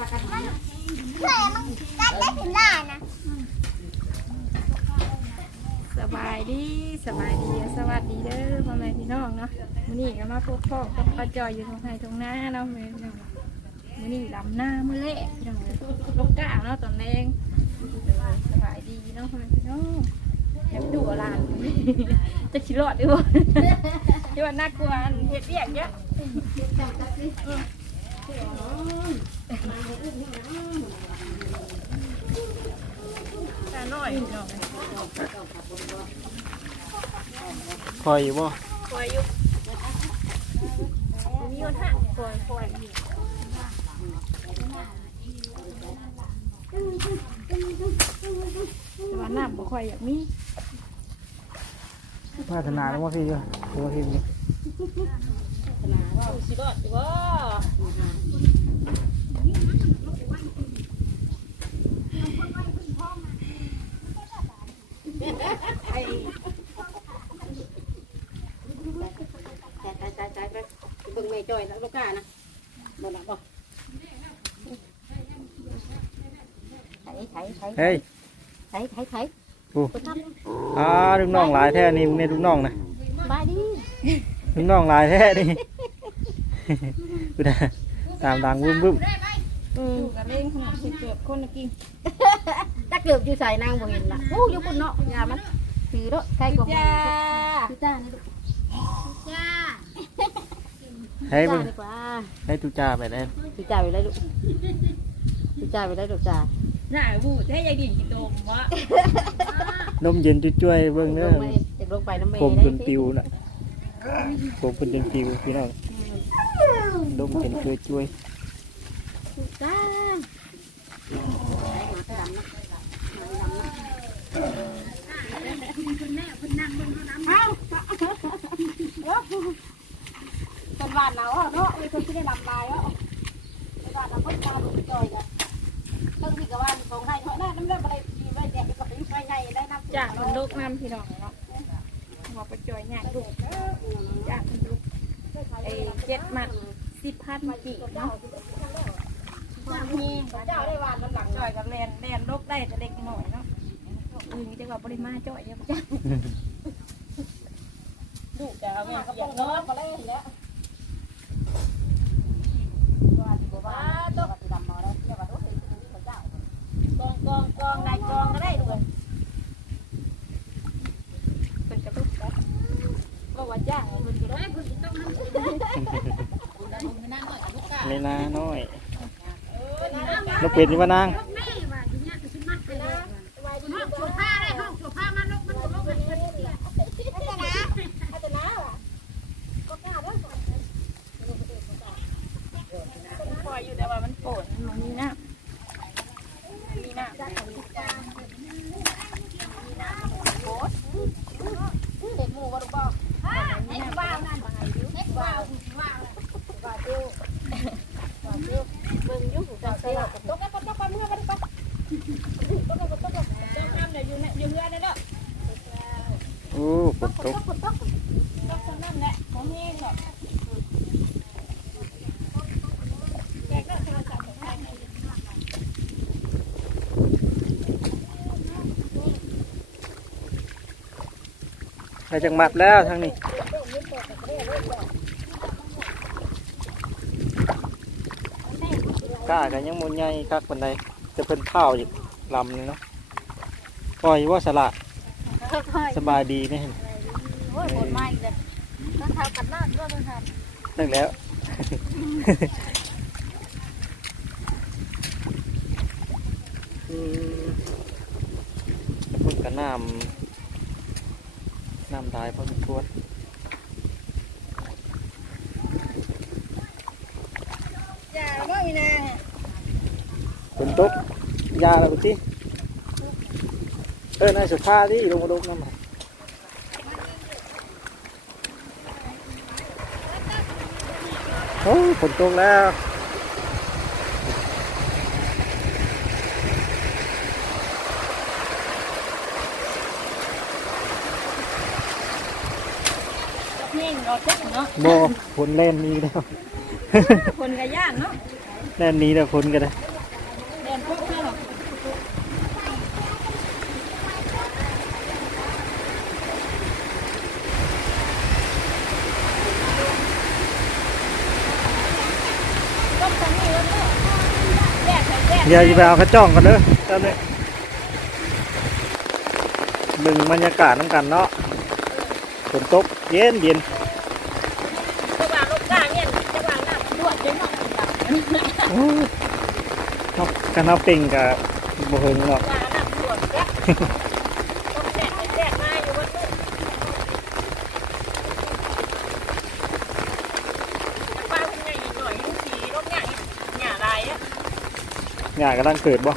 กัดได้ถึงหน้านะสบายดีสบายดีสวัสดีเด้อพ่อแม่พี่น้องเนาะมื้อนี้ก็มาพบพ่อกับป้าจอยอยู่ตรงไห้ตรงหน้าเนาะม่พี่น้องมื้อนี้ลำหน้ามื้อเละพี่น้องลูกก้าวเนาะตอนแรงสบายดีเนาะพ่อแม่พี่น้องแอบดูหลานจะคิดรอดด้วยที่ว่าน่ากลัวเฮ็ดเรียกเยอะ ตาน้อยพี่น้องคอยอยู่บ่คอยอยู่มีคนหักคอยคอยแต่ว่าน้ำบ่ค่อยอยากมีพัฒนาแล้วว่าพี่อยู่ตัวพี่นี่ สิรอดสิบ่ตายตายตายไปเบิ่งแม่จ้อยแล้วลูกกานะบ่ละบ่ไถไถไถเฮ้ยไถไถไถโอ้บ่ทอ่าลูกน้องหลายแท้นี่มึงเนี่ยลูกน้องนะำบายดี ลูกน้องหลายแท้นี่ กูได้ตามดังบึ้มบึ้มอืมกระเล่งขนาดสิเกือบคนละกิ่งตะเกือบอยู่ใส่นางบ่เห็นละโอ้อยู่บนเนาะยามันถือเด้อใครก็บ่จ้าคือจ้านี่ลูกจ้าให้จ้าเบิ่งดีกว่าให้ตุจ่าไปได้คือจ้าไปได้ลูกคือจ้าไปได้ลูกจ้าหน้าบูดให้ยายดิ่งกินโดมวะนมเย็นจุ้ยๆเบิ่งเด้อลงไปอยากลงไปน้ำเมย์ผมได้จนปิวน่ะผมเป็นจนปิวพี่น้องนมเย็นจุ้ยจ้าเป็นบ้านเราอะเนาะมีคนที่ได้ลำลายอะเป็นบ้านเราเพิ่งมาดูจอยกันต้อง มีกับบ้านของให้เท่านั้นน้ำเลือดอะไรดีไว้แดกก็เป็นไฟใหญ่ได้น้ำจ้างมันลูกน้ำ เจ็ดมัดสิบพันกี่เนาะมีเจ้าได้วานมันหลังจอยกับแลนแลนลูกได้แต่เล็กหน่อยเนาะอือจะว่าปริมาจ่อยเดียวจ้า ดูแต่เอาแม่ก็ต้องนอนมาเลยแล้วว่าดีกว่าต้องดำมาแล้วเรียกว่าต้องเห็นที่เขาเจ้าก องกองกองนายกองก็ได้ด้วยเป็นกระตุกก็ก็ว่าจ้างเงินก็ได้ ๆ นาน้อยนกเป็ดนี่ว่านาง ปล่อยอยู่แต่ว่ามันโปนมันมีน้ำมีน้ำ เด็กหมูว่าลูกบอกเด็กว้าวนั่นเด็กว้าวว้าวว้าวติ้วว้าวติ้วเบิ่งยุ่งกับเสียตกกันตกกันเมื่อกันตกตกกันตกกัน เจ้าน้ำเดี๋ยวอยู่เนี่ยอยู่เพื่อนนั่นแหละ โอ้ฝนตก ตกตกตก ต้องทำนั่นแหละของเฮงหรอก ได้จังหมัดแล้วทางนี้กล้ากันยังมุนใหญ่คักปันใดจะเป็นข้าวอีกลำเลยเนาะปล่อยว่าสละสบายดีไหมโอ้ยปวดมาอีกเลยต้องเท้ากันน้าด้วยต้องทำนั่งแล้วอืมพูดกับน้ำ น้ำตายพอสมควรอย่าว่ามีนาฝนตกยาแล้วพี่เออนายสุภาที่ลงมาลงน้ำมันโอ้ยฝนตกแล้ว โมผลแล่นนี้แล้วคนกระย่านเนาะแล่นนี้แล้วคลก็ได้แดนพวกเนรอต้มตำนี่แล้วก็แดดใส่แดดเยวจะไปเอากระจ้องกันเด้อตอนนี้มึงบรรยากาศน้ำกันเนาะฝนตกเย็นเย็น น้ำรั่วจะหน่อยโอ้ยเอากันเอาเป่งกับบ่เฮิงหรอกจังหวะน้ำรั่วแยกต้องแยกแยกมาอยู่บนนู้นป้าคุณใหญ่หน่อยลูกสีรถใหญ่หญ่ไรอะ หญ้ากำลังเกิดบ่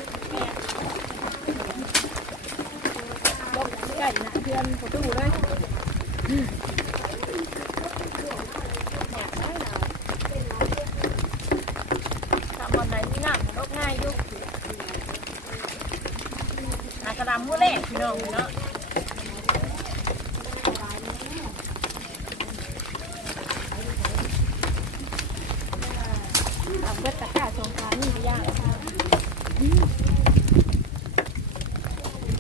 บ่ใหญ่นะเพื่อนประตูเลย ทำวันไหนที่น้ำรถง่ายอยู่นากระดำมือแรกพี่น้องเนาะ ทำเบิดตะกร้าสงครามนี่ก็ยากแล้วค่ะ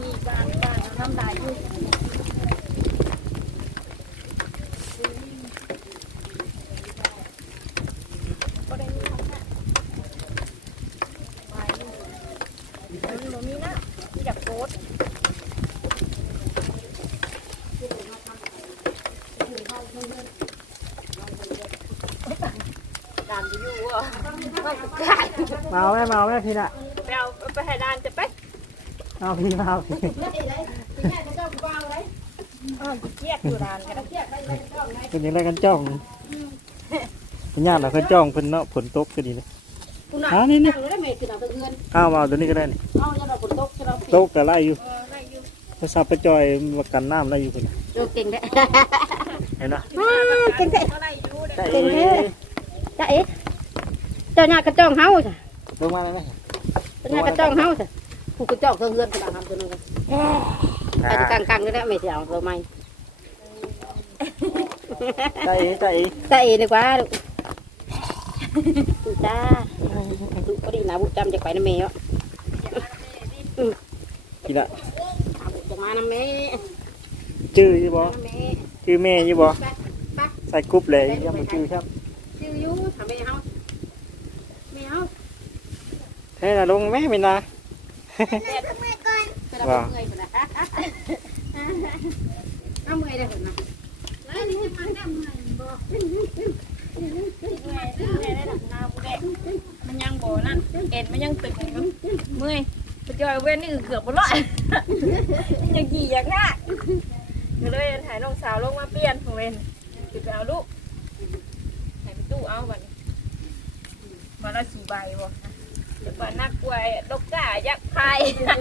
มีบ้านบ้านน้ำลายอยู่ มันบ่มีนะมีแต่โคตรดานจะอยู่อะไม่กล้า มาเอาแม่มาเอาแม่ พี่น่ะไปเอาไปให้ดานจะไปเอาพี่มาเอาพี่เออเกียดอยู่ดานกันเกียดเป็นยังไงกันจ้องเป็นญาติเราเขาจ้องเพิ่นเนาะฝนตกก็ดีเลยคุณน่ะอ่านี่นี่นั่งได้ไหมคือเราเพื่อนอ้าวมาเอาตัวนี้ก็ได้นี่เอาอย่าเราฝนตกเราตกก็ไล่อยู่เออได้อยู่ภาษาประจอยมากันน้ำไล่อยู่เพิ่นน่ะดูเก่งได้เห็นนะเก่งได้อะไรอยู่ได้เก่งได้จ้าเอ๊ะเจ้าหน้ากระจ้องเฮาจ้ะ ลงมาได้ไหมเจ้าหน้ากระจ้องเฮาจ้ะผู้กระจ้องเพื่อนกระดาษทำตัวนึงกันไปกลางกลางๆนี่แหละไม่เสียเอาตัวใหม่ใจเอ๋ใจเอ๋จ้าเอ๋ดีกว่าลูกจ้าลูกพอดีนะบุญจำจะไปน้ำเมย์อะกินละบุญจะมาน้ำเมย์ชื่อยี่บ่น้ำเมย์ชื่อแม่ยี่บ่ไปไปใส่กรุ๊ปเลยยังไม่ชื่อครับชื่อยูทำเมย์เฮาเมย์เฮา เฮ้ยนะลงแม่ไม่นาทำไมก่อนไปรับเมื่อยคนนะเอาเมื่อยได้คนนะแล้วนี่จะมาได้เมื่อยบอกเมื่อยเมื่อยได้หนักหน้าบุเดกมันยังโบนั่นเอ็นมันยังตึงอยู่เมื่อยไปจอยเว้นนี่เกือบบ่รอดยังกี่อย่างง่ายก็เลยถ่ายน้องสาวลงมาเปลี่ยนของเว้นคือไปเอาลูกถ่ายไปตู้เอาบัดนี้มาละสี่ใบบ่ จะมานักกล้วยดกก้ายักษ์ไผ่นั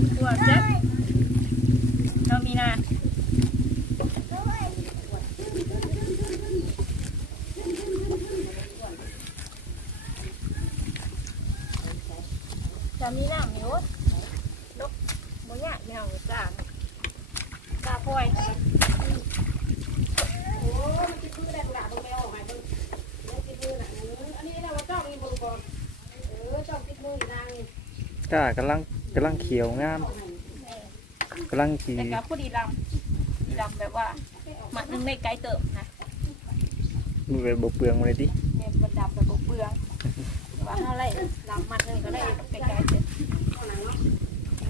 กกล้วยเจ็บเรามีนา จะมีน้ำมีรถนกบ่ยากแมวจ้าจ้าพ่อยโอ้มันจะพื้นได้กระดาษลงไปออกมาเบิ่งมันจะพื้นอะอันนี้นะว่าจ้องมีเบิ่งก่อนเออจ้องติดมือนางนี่ ก้ากำลังกำลังเขียวงามกำลังขีแต่กับผู้ดีดำดีดำแบบว่ามันนึงได้ไกลเติบนะมือไปบกเปลืองมาเลยดิเนี่ยมันดำแบบบ่เปลืองว่าเท่าไรดำมันนึงก็ได้ไกลๆเติบ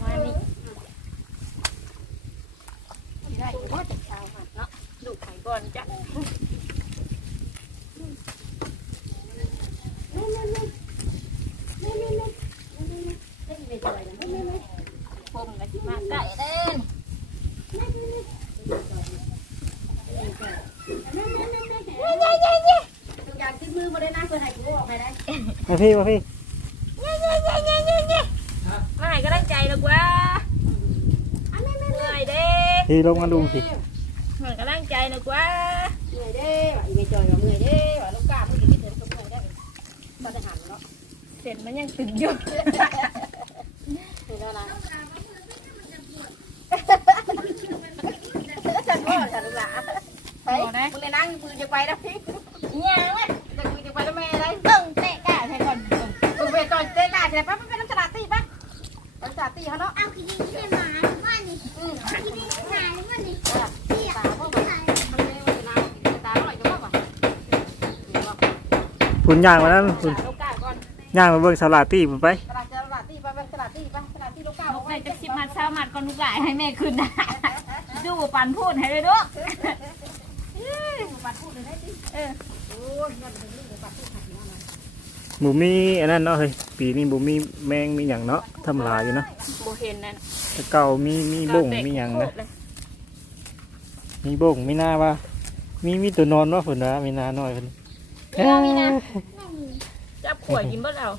มานี่ได้อยู่ว่าจะเช้าหัดเนาะดูไข่ก่อนจ้ะ ผมก็สิมา ไก่เด้นอยากติดมือมาได้นะเพื่อนให้กูออกไปได้มาพี่มาพี่มาให้กำลังใจดีกว่าเหนื่อยเด้พี่ลงมาดูสิให้กำลังใจดีกว่าเหนื่อยเด้ว่าอีเมจอยว่าเมื่อยเด้ว่าลูกกาเมื่อกี้ที่เถิดก็เมื่อยได้บ่ได้หันเนาะเส้นมันยังตึงอยู่ มึงเลยนั่งมือจะไปแล้พี่เนี่ยเว้ยจะมือจะไปแล้วแม่อะไรตึงเตะกะใช่ก่อนมึงไปก่อนเตะกะใช่ปะมัเป็นน้ำสลัดตีปะน้ำสลัดตีเขาเนาะเอาขี้ดินใช่หมาบ้านนี่ขี้ดินหมาบ้านนี่ที่อะคุณย่างมาแล้วคุณย่างมาเบิ่งสลัดตีผมไปสลัสลัดตีไปสลัดตีไปสลัดตีลูกเก้าบอก่จะชิมมาเช้ามาดก่อนลูกหลายให้แม่ขึ้นนะดูปันพูดให้เลยด้วย บัตรพูดขัดมาหน่อยหมูมีอันนั้นเนาะเฮ้ยปีนี้หมูมีแมงมีหยังเนาะทำลายอยู่เนาะโบเห็นนั่นแต่เก่ามีมีบ่งมีหยังนะมีบ่งมีหน้าว่า มีมีตัวนอนว่าฝนว่ามีหน้าน้อยเพิ่นเออมีนะจับขวดกินบ่แล้ว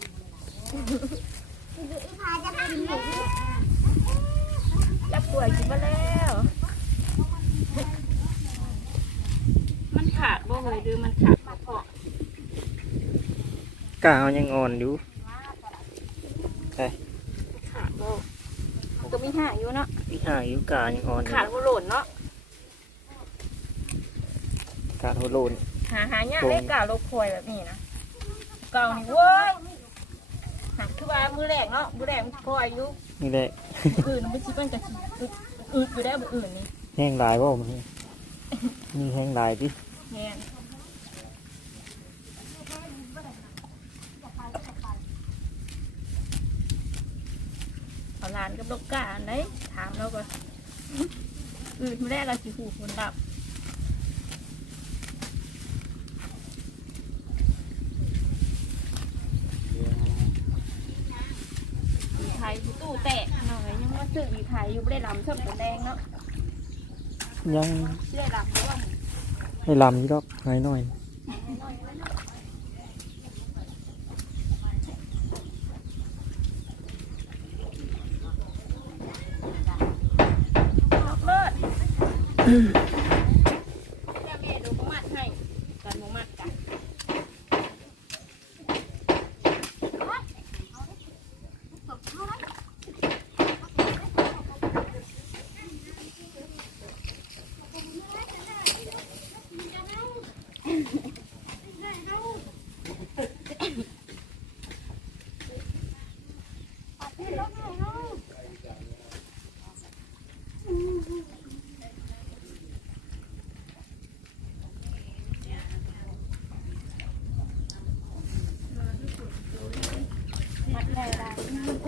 พาจะกินหมูจับขวดกินบ่แล้ว มันขาดบ่ เลยหรือมันขาดเพราะกาเอายังอ่อนอยู่ขาดบ่มันก็มีห่าอยู่เนาะมีห่างอยู่กายังอ่อนอยู่ขาดบ่หล่นเนาะกาโหโลนหาหายากเล็กกาโลกคอยแบบนี้นะเก่านี่เว้ยหักคือว่ามือแรกเนาะมือแรกมันพออายุนี่แหละอื่นมันชิมันจะอึดอึดอยู่ได้บ่อื่นนี่แห้งหลายบ่มันนี่มีแห้งหลายดิ แม่นเอาหลานกับลูกกาอันไหนถามเราก่อนอื่นมือแรกเราสิหูคนดับอีไทยผู้ตู้แตกหน่อยยังว่าซื้ออีไทยอยู่ไม่ได้ลำเชิมตัวแดงเนาะยังเชื่อลำหรือว่าให้ลำอยู่ดอกน้อยน้อย Mm.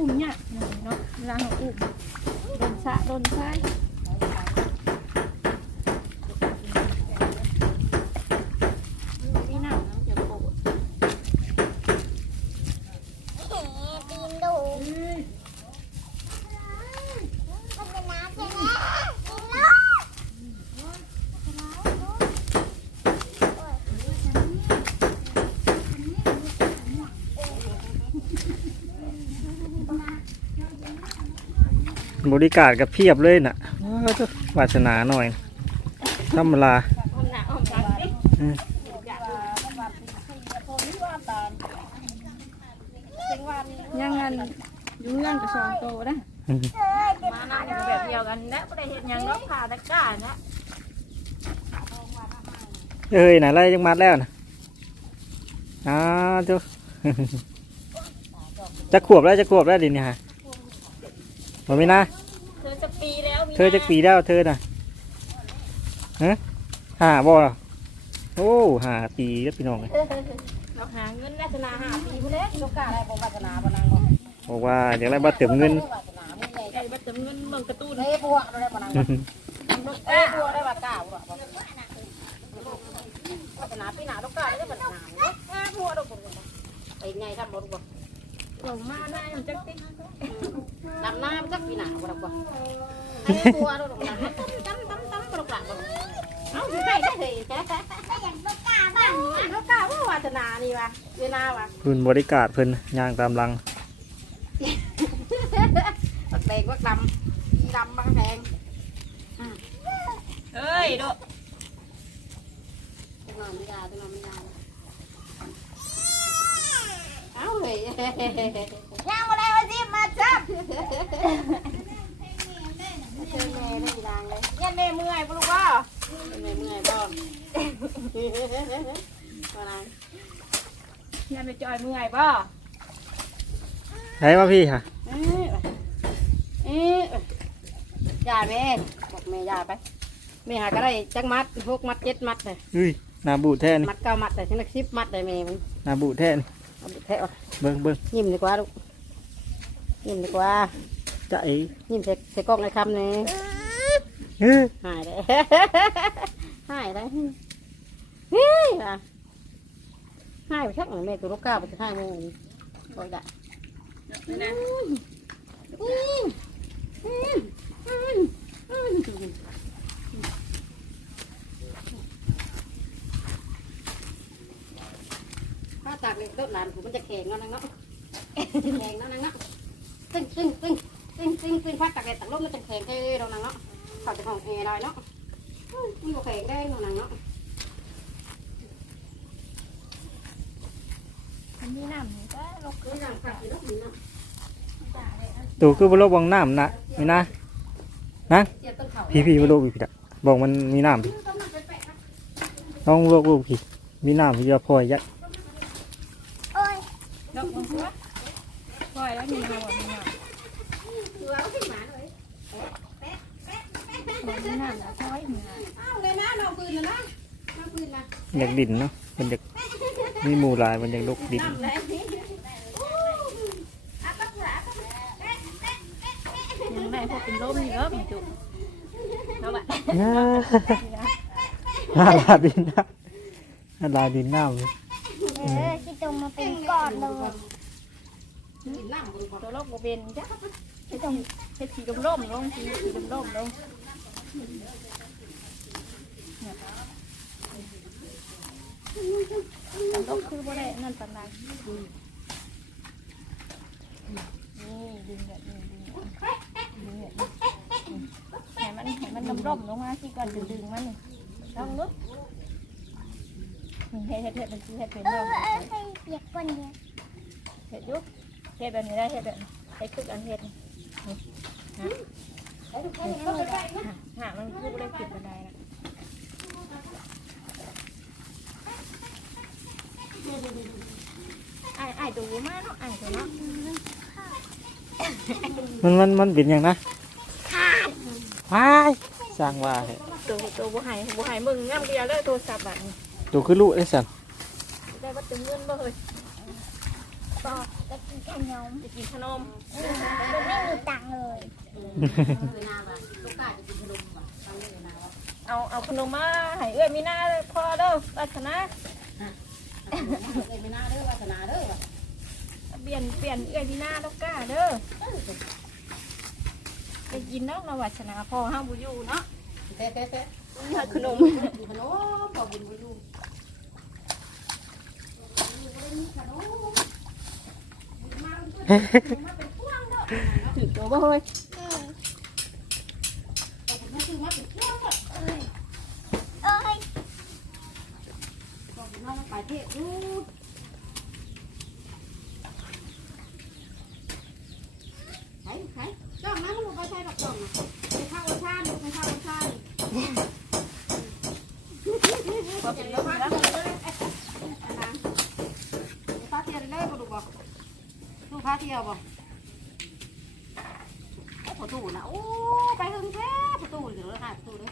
อุ้มเนี่ยเนาะเวลาเขาอุ้มโดนสะโดนซ้ยนี่หนังน้ำจะโปด ตีนดูมันเป็นน้ำใช่ไหมกินลูก บริการกับเพียบเลยน่ะว้าวเจ้าวาสนาหน่อยธรรมดาอมหนาอมหลังสิอืมยังงันอยู่เงื่อนกับสองโตนะอืมมาหน้ากันแบบเดียวกันนะไม่ได้เห็นยังเนาะผ่าตะกร้านะเอ้ยน่ะไรยังมัดแล้วน่ะอ้าเจ้าจะขวบแล้วจะขวบแล้วดิเนี่ยฮะบ่มีนะเธอจะปีแล้วมี เธอจะปีแล้วเธอน่ะฮะห้าบ่โอ้ห้าปีแล้วพี่น้องเอ้ยเราหาเงินวาสนาหาปีพุ่นเด้ลูกกาอะไรบ่วาสนาบ่นางบ่บอกว่าเดี๋ยวไรบัตรเติมเงินวาสนามึงใหญ่ไอ้บัตรเติมเงินเมืองการะตูนเอ้บัวได้บ่นางบ่เอ้บัวได้บ่กล้าบ่วาสนาปีหน้าลูกกาได้บ่นางเอ้บัวดอกบ่ไอ้ไงทำบ่บ่หลงมาหน้ามันจะติ๊ก ดำน้ำจักปีหน้าบ่ดอกบ่ไอ้บัวดอกบ่ตั้มตั้มตั้มบ่ดอกบ่เอ้าสิให้ได้เฮ้ยก็อย่างลูกกาบ้างลูกกาว่าวาสนานี่ว่ะเวลาว่ะคุณบริการเพิ่นย่างตามหลังบักแดงบักดำดำบักแดงเอ้ยโดนอนไม่ได้นอนไม่ได้เอ้าเฮ้ยยังมาได้มา จิ้มมาจับเชิญแม่ได้ดังเลยยันเน่เมื่อยปะลูกว่าเมื่อยเมื่อยบ้องมานังยันไปจอยเมื่อยป่ะไหนมาพี่ค่ะเอ๊ะเอ๊ะยาแม่บอกแม่ยาไปแม่หาก็ได้จักมัดหกมัดเจ็ดมัดเลยอุ้ยนาบูดแท้นี่มัดเก้ามัดแต่ฉันนักซิบมัดได้แม่มันนาบูดแท้นี่เอาไปแทะวะเบิ่งเบิ่งยิ้มดีกว่าลูก ยิ้มดีกว่าจะไอ้ยิ้มใส่ใส่กล้องในคำนี้เฮ้ยหายได้หายได้เฮ้ยว่ะหายไปชักหน่อยแม่ตัวลูกก้าวไปจะหายมึงโอ้ยได้อืมอืมอืมอืมอืมถ้าตากเลยต้นหลานกูมันจะแข็งเนาะนางเนาะแข็งเนาะนางเนาะ ตึ้งตึ้งตึ้งตึ้งตึ้งตึ้งพัดตากเลยตากลมมันจะแข็งเท่เนาะนางเนาะเขาจะของแอร์ได้เนาะมันบ่แข็งได้เนาะนางเนาะมันมีน้ำนี่ก็ลกคืออย่างผักอยู่เนาะนี่เนาะตัวคือบ่ลบวังน้ำนะมีนะเสียต้นเขาพี่พี่บ่ลบพี่พี่ดะบอกมันมีน้ำพี่ลองลบลูกพี่มีน้ำพี่จะพอยยัดโอ้ยลกมันตัวปล่ อยแล้วมีเงาแบบนี้เนาะคือเอาขึ้นมาเลยมันมีน้ำแล้วปล่อยเหมือนเอาเลยนะน้องปืนนะนะน้องปืนนะอยากดินเนาะมันอยากมีหมู่หลายมันอยากลกดินน้ำเลยยังได้พวกเป็นลมเยอะมีจุเอาแบบน่าน่าลาดินนะน่าลาดินน้ำเลยเออที่ตรงมาเป็นก้อนเลยกินน้ำบนบ่อตัวโลกโบเป็นจ้ะ ไม่ต้องเฮ็ดสีดำร่มลงสีสีดำร่มลงแต่ก็คือบ่ได้นั่นปานใดนี่ดึงแบบนี้ดึงแบบนี้ดึงแบบนี้ให้มันให้มันดำร่มลงมาสิก่อนจะดึงมันนี่ลองลุกเฮ็ดเฮ็ดเฮ็ดมันสิเฮ็ดเป็นเอบ่อเออให้เปียกก่อนเดียเฮ็ดยุกเฮ็ดแบบนี้ได้เฮ็ดแบบนี้เฮ็ดคือกันเฮ็ดนี่ หามันคือบ่ได้ผิดบันไดนะอ้ายอ้ายดูมาเนาะอ้ายตัวเนาะมันมันมันเป็นอย่างนะว้ายสร้างว่าเหรอตัวตัวบ่ใหายบ่ใหายมึงงามเดียวเลยโทรศัพท์บัดนี้ตัวคือลูกได้สันได้บ่ตึงเงินบ่เฮ้ยบอก จะกินขนมจะกินขนมไม่มีตังค์เลยเลยนาว่ะลูกก้าจะกินขนมว่ะตั้งเลยนาว่ะเอาเอาขนมมาให้เอื้อยมีหน้าพอเด้อรัตนาเลยไม่น่าเด้อวาสนาเด้อว่ะเปลี่ยนเปลี่ยนเอื้อยมีหน้าแล้วก้าเด้อไปกินเนาะเราวัชนาพอห้ามบุอยู่เนาะเตะเตะเตะอยากขนมอยู่ขนมพอบุญบุญอยู่ ถือตัวบ่เฮ้ยอืมพอบุญมาซื้อมาเป็นเครื่องว่ะเอ้ยพอบุญมาไปเทศอยู่ไข่ไข่จ้องนะมันลงไปใช้ดอกจ้องนะไปข้าวชาติไปข้าวชาติ พอเป็นแล้วแล้ว พาเที่ยวเลยบ่ดูบ่ดูพาเที่ยวบ่ประตูนะโอ้ไปถึงแท้ประตูเดี๋ยวเราหายประตูเลย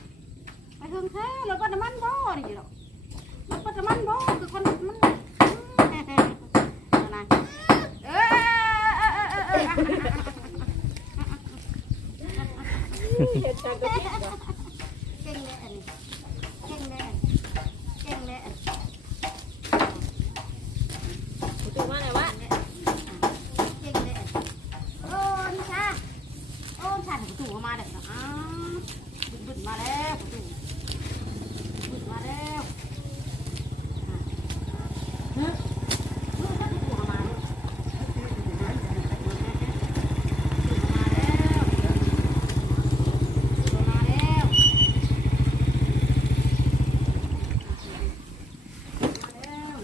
ไปถึงแท้รถปัดน้ำมันบ่นี่หรอกรถปัดน้ำมันบ่คือคนมันนะเออเออเออเออเออ เฮ็ดจังก็ผิดบ่ เก่งเลยอันนี้เก่งเลยเก่งเลยอัน ตัวมาไหนวะ เก่งเลยอันโอ้นี่ค่ะโอ้ฉันประตูมาเลยนะอ้าบึ้นมาแล้วประตูบึ้นมาแล้วฮะลูกก็ประตูมาแล้วมาแล้วมาแล้วมาแล้ว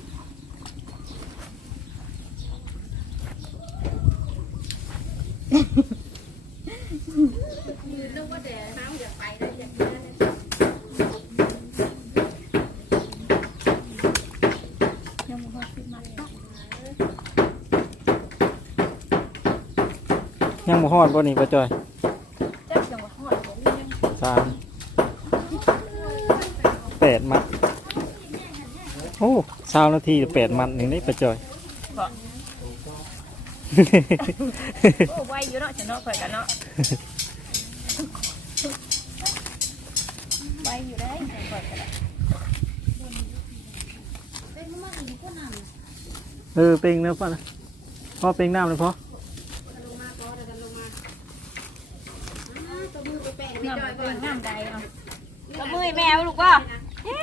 ยังบ่ฮอดขึ้นมาเลย ยัง บ่ฮอดบ่นี่ป้าจอยจักจังบ่ฮอดบ่มียังสามแปดมัด โอ้เช้านาทีแปดมันหนึ่งได้ประจอยโอ้ไวอยู่เนาะฉันเนาะข่อยกันเนาะไวอยู่ได้ฉันข่อยกันเนาะเออเป็งเนื้อพ่อนะพ่อเป็งน้ำเลยพ่อ น้ำ เป็นน้ำใดเอาตะมือแมวลูกป่ะเฮ้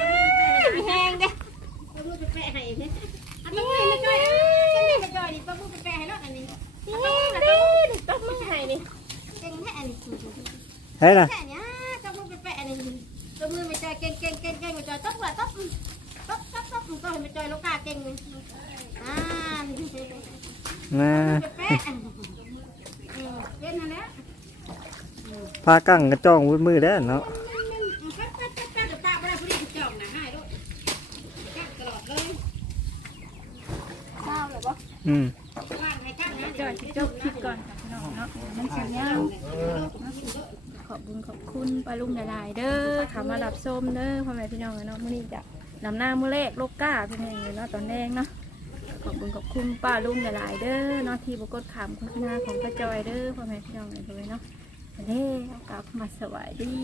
ยมีแห้งเด้ปลาบูไปแปะให้เนี่ยอันนี้ไม่จ่อยไม่จ่อยนี่ปลาบูไปแปะให้รถอันนี้มีแห้งเด้ตบมือให้นี่เก่งแค่อันนี้ใช่น่ะแค่เนี้ยปลาบูไปแปะอันนี้ปลาบูไม่จ่อยเก่งเก่งเก่งเก่งไม่จ่อยต๊บว่ะต๊บต๊บต๊บต๊บก็ไม่จ่อยลูกกาเก่งเลยอ่านะ ไปแปะเป็นนั่นแหละ พากั้งกระจ้องมือได้เนาะจ้าไม่ได้พอดีจ่องนะให้ลูกกักตลอดเลยเศร้าเลยป่ะอืมจอยจบคลิปก่อนค่ะพี่น้องเนาะมันเสียยาวขอบคุณขอบคุณปลาลุงหลายๆเด้อขามารับส้มเด้อพ่อแม่พี่น้องเนาะมื้อนี้จะนำหน้ามื้อแรกโลกก้าพี่น้องเนาะตอนแรกเนาะขอบคุณขอบคุณป้าลุงหลายๆเด้อเนาะที่บกดขามโฆษณาของป้าจอยเด้อพ่อแม่พี่น้องเลยเนาะ เด้อกลับมาสวัสดี